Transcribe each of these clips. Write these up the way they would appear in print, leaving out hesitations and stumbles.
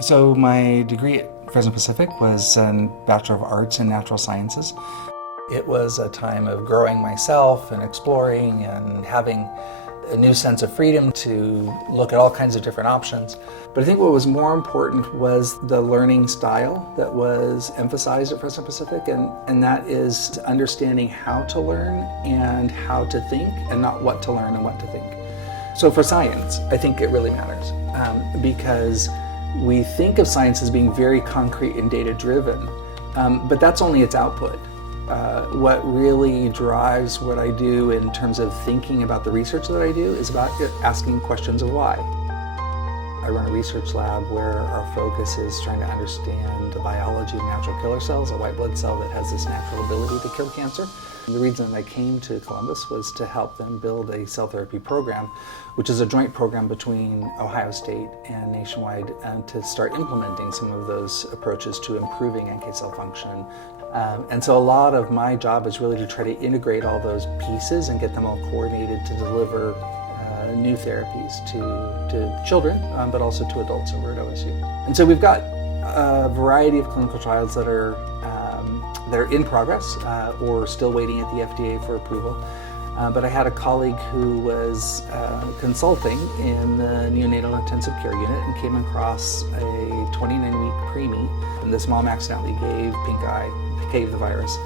So my degree at Fresno Pacific was a Bachelor of Arts in Natural Sciences. It was a time of growing myself and exploring and having a new sense of freedom to look at all kinds of different options. But I think what was more important was the learning style that was emphasized at Fresno Pacific, and that is understanding how to learn and how to think, and not what to learn and what to think. So for science, I think it really matters because we think of science as being very concrete and data-driven, but that's only its output. What really drives what I do in terms of thinking about the research that I do is about asking questions of why. I run a research lab where our focus is trying to understand the biology of natural killer cells, a white blood cell that has this natural ability to kill cancer. And the reason that I came to Columbus was to help them build a cell therapy program, which is a joint program between Ohio State and Nationwide, to start implementing some of those approaches to improving NK cell function. And so a lot of my job is really to try to integrate all those pieces and get them all coordinated to deliver new therapies to children, but also to adults over at OSU. And so we've got a variety of clinical trials that are in progress or still waiting at the FDA for approval. But I had a colleague who was consulting in the neonatal intensive care unit and came across a 29-week preemie, and this mom accidentally gave the virus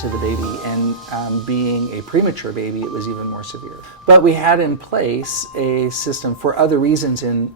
to the baby, and being a premature baby, it was even more severe. But we had in place a system for other reasons. In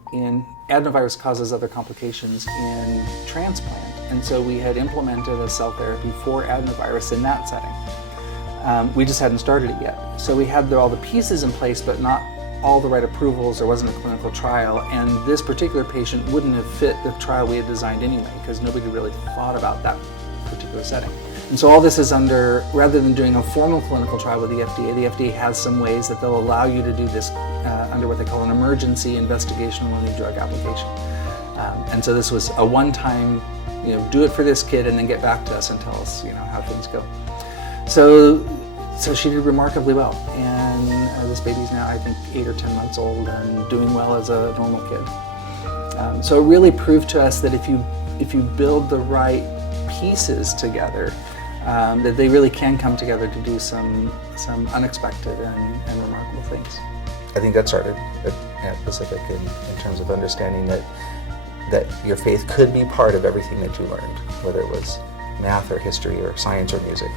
adenovirus causes other complications in transplant, and so we had implemented a cell therapy for adenovirus in that setting. We just hadn't started it yet. So we had all the pieces in place, but not all the right approvals. There wasn't a clinical trial, and this particular patient wouldn't have fit the trial we had designed anyway, because nobody really thought about that particular setting. And so all this is rather than doing a formal clinical trial with the FDA has some ways that they'll allow you to do this under what they call an emergency investigational new drug application. And so this was a one-time, do it for this kid and then get back to us and tell us, how things go. So she did remarkably well, and this baby's now, I think, 8 or 10 months old and doing well as a normal kid. So it really proved to us that if you build the right pieces together, that they really can come together to do some unexpected and remarkable things. I think that started at Pacific in terms of understanding that your faith could be part of everything that you learned, whether it was math or history or science or music.